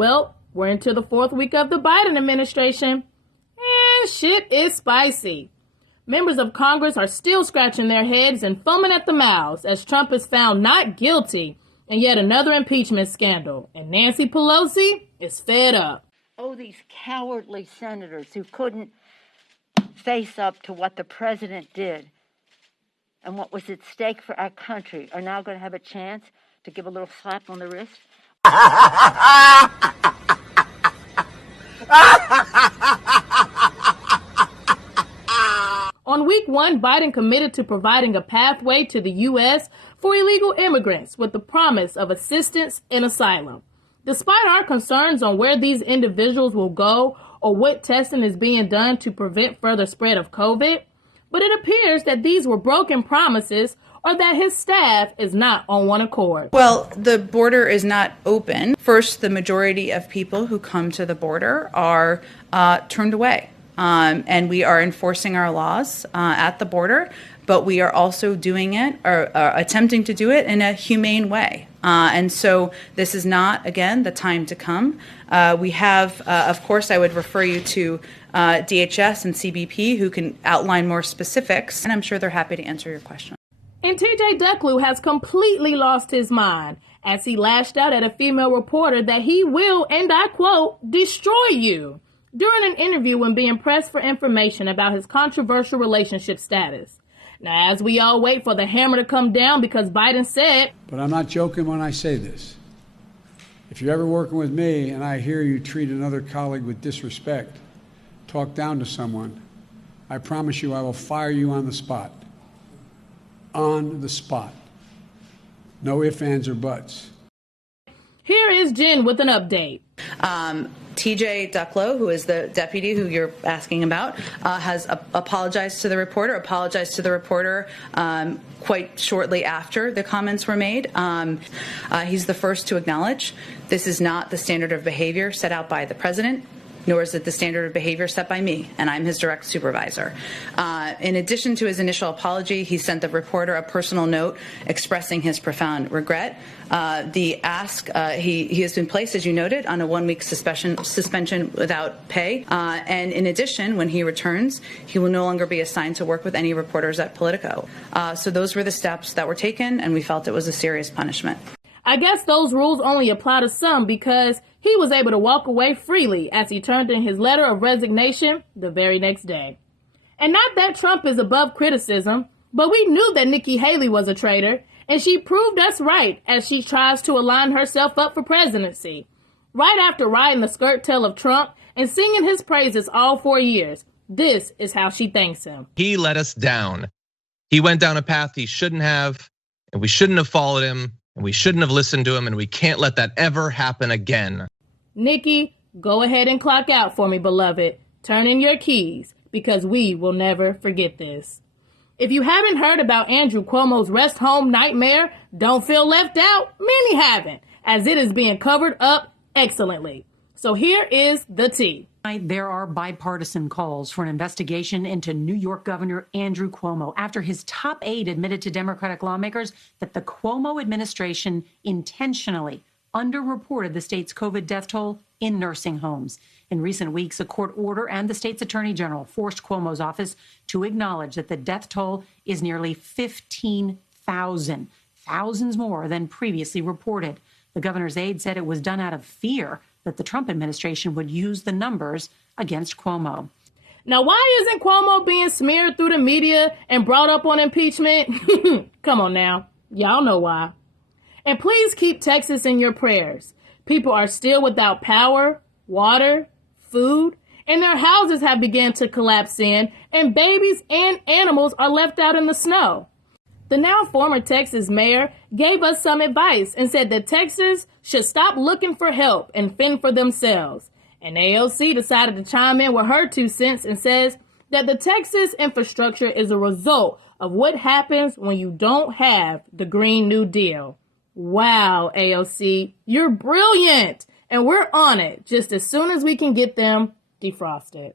Well, we're into the fourth week of the Biden administration, and shit is spicy. Members of Congress are still scratching their heads and foaming at the mouths as Trump is found not guilty in yet another impeachment scandal, and Nancy Pelosi is fed up. Oh, these cowardly senators who couldn't face up to what the president did and what was at stake for our country are now going to have a chance to give a little slap on the wrist. On week one, Biden committed to providing a pathway to the U.S. for illegal immigrants with the promise of assistance in asylum. Despite our concerns on where these individuals will go or what testing is being done to prevent further spread of COVID, but it appears that these were broken promises or that his staff is not on one accord. Well, the border is not open. First, the majority of people who come to the border are turned away. And we are enforcing our laws at the border, but we are also doing it or attempting to do it in a humane way. And so this is not, again, the time to come. We have, of course, I would refer you to DHS and CBP who can outline more specifics, and I'm sure they're happy to answer your question. And TJ Ducklew has completely lost his mind as he lashed out at a female reporter that he will, and I quote, destroy you, during an interview when being pressed for information about his controversial relationship status. Now, as we all wait for the hammer to come down because Biden said, but I'm not joking when I say this. If you're ever working with me and I hear you treat another colleague with disrespect, talk down to someone, I promise you I will fire you on the spot. On the spot. No ifs, ands, or buts. Here is Jen with an update. TJ Ducklew, who is the deputy who you're asking about, has apologized to the reporter, quite shortly after the comments were made. He's the first to acknowledge this is not the standard of behavior set out by the president, nor is it the standard of behavior set by me, and I'm his direct supervisor. In addition to his initial apology, he sent the reporter a personal note expressing his profound regret. He has been placed, as you noted, on a 1-week suspension without pay. And in addition, when he returns, he will no longer be assigned to work with any reporters at Politico. So those were the steps that were taken, and we felt it was a serious punishment. I guess those rules only apply to some because he was able to walk away freely as he turned in his letter of resignation the very next day. And not that Trump is above criticism, but we knew that Nikki Haley was a traitor, and she proved us right as she tries to align herself up for presidency. Right after riding the skirt tail of Trump and singing his praises all 4 years, this is how she thanks him. He let us down. He went down a path he shouldn't have, and we shouldn't have followed him. And we shouldn't have listened to him, and we can't let that ever happen again. Nikki, go ahead and clock out for me, beloved. Turn in your keys, because we will never forget this. If you haven't heard about Andrew Cuomo's rest home nightmare, don't feel left out. Many haven't, as it is being covered up excellently. So here is the tea. There are bipartisan calls for an investigation into New York Governor Andrew Cuomo after his top aide admitted to Democratic lawmakers that the Cuomo administration intentionally underreported the state's COVID death toll in nursing homes. In recent weeks, a court order and the state's attorney general forced Cuomo's office to acknowledge that the death toll is nearly 15,000, thousands more than previously reported. The governor's aide said it was done out of fear that the Trump administration would use the numbers against Cuomo. Now, why isn't Cuomo being smeared through the media and brought up on impeachment? Come on now. Y'all know why. And please keep Texas in your prayers. People are still without power, water, food, and their houses have begun to collapse in, and babies and animals are left out in the snow. The now former Texas mayor gave us some advice and said that Texas should stop looking for help and fend for themselves. And AOC decided to chime in with her 2 cents and says that the Texas infrastructure is a result of what happens when you don't have the Green New Deal. Wow, AOC, you're brilliant. And we're on it just as soon as we can get them defrosted.